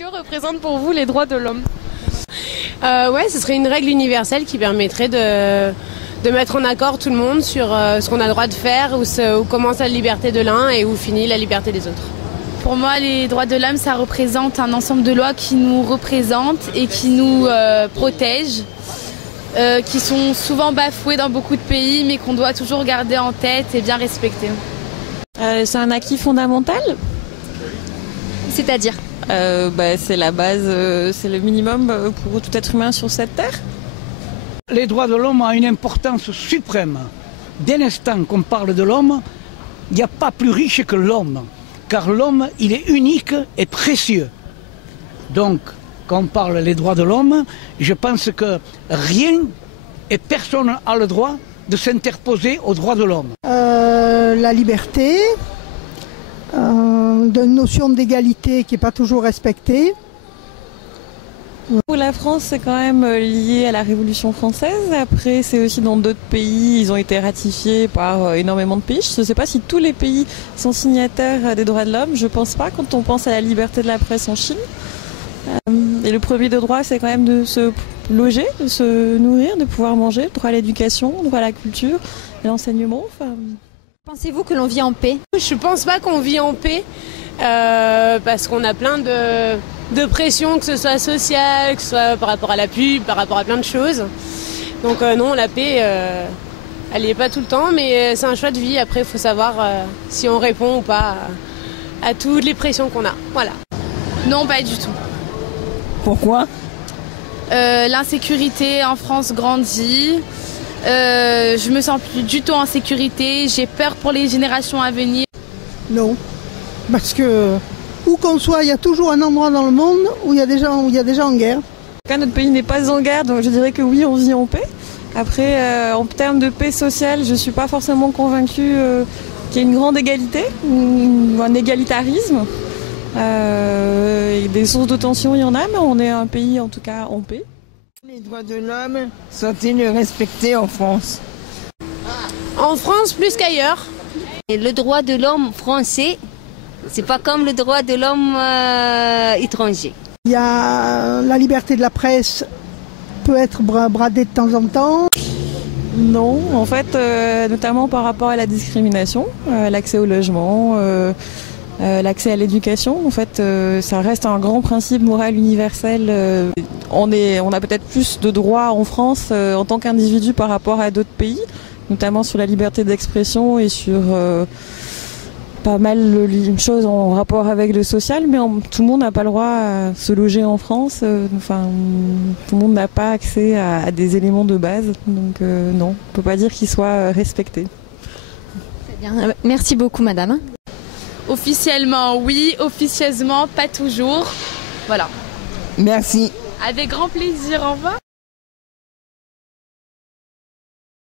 Que représentent pour vous les droits de l'homme? Ouais, ce serait une règle universelle qui permettrait de mettre en accord tout le monde sur ce qu'on a le droit de faire, où commence la liberté de l'un et où finit la liberté des autres. Pour moi, les droits de l'homme, ça représente un ensemble de lois qui nous représentent et qui nous protègent, qui sont souvent bafouées dans beaucoup de pays, mais qu'on doit toujours garder en tête et bien respecter. C'est un acquis fondamental. C'est-à-dire c'est la base, c'est le minimum pour tout être humain sur cette terre. Les droits de l'homme ont une importance suprême. Dès l'instant qu'on parle de l'homme, il n'y a pas plus riche que l'homme. Car l'homme, il est unique et précieux. Donc, quand on parle des droits de l'homme, je pense que rien et personne n'a le droit de s'interposer aux droits de l'homme. La liberté, d'une notion d'égalité qui n'est pas toujours respectée. Pour la France, c'est quand même lié à la Révolution française. Après, c'est aussi dans d'autres pays, ils ont été ratifiés par énormément de pays. Je ne sais pas si tous les pays sont signataires des droits de l'homme. Je ne pense pas quand on pense à la liberté de la presse en Chine. Et le premier de droit, c'est quand même de se loger, de se nourrir, de pouvoir manger, droit à l'éducation, droit à la culture, à l'enseignement. Pensez-vous que l'on vit en paix? Je pense pas qu'on vit en paix parce qu'on a plein de pression, que ce soit sociale, que ce soit par rapport à la pub, par rapport à plein de choses. Donc non, la paix, elle n'y est pas tout le temps, mais c'est un choix de vie. Après, il faut savoir si on répond ou pas à toutes les pressions qu'on a. Voilà. Non, pas du tout. Pourquoi? L'insécurité en France grandit. Je me sens plus du tout en sécurité. J'ai peur pour les générations à venir. Non, parce que où qu'on soit, il y a toujours un endroit dans le monde où il y a des gens en guerre. En tout cas, notre pays n'est pas en guerre, donc je dirais que oui, on vit en paix. Après, en termes de paix sociale, je ne suis pas forcément convaincue qu'il y ait une grande égalité ou un égalitarisme. Et des sources de tension, il y en a, mais on est un pays en tout cas en paix. Les droits de l'homme sont-ils respectés en France? En France, plus qu'ailleurs. Et le droit de l'homme français, c'est pas comme le droit de l'homme étranger. Il y a la liberté de la presse peut être bradée de temps en temps. Non, en fait, notamment par rapport à la discrimination, l'accès au logement, l'accès à l'éducation, en fait, ça reste un grand principe moral universel. On a peut-être plus de droits en France en tant qu'individu par rapport à d'autres pays, notamment sur la liberté d'expression et sur pas mal de choses en rapport avec le social, mais tout le monde n'a pas le droit à se loger en France. Tout le monde n'a pas accès à des éléments de base, donc non, on ne peut pas dire qu'ils soient respectés. Très bien. Merci beaucoup, madame. Officiellement, oui. Officieusement, pas toujours. Voilà. Merci. Avec grand plaisir. Au revoir.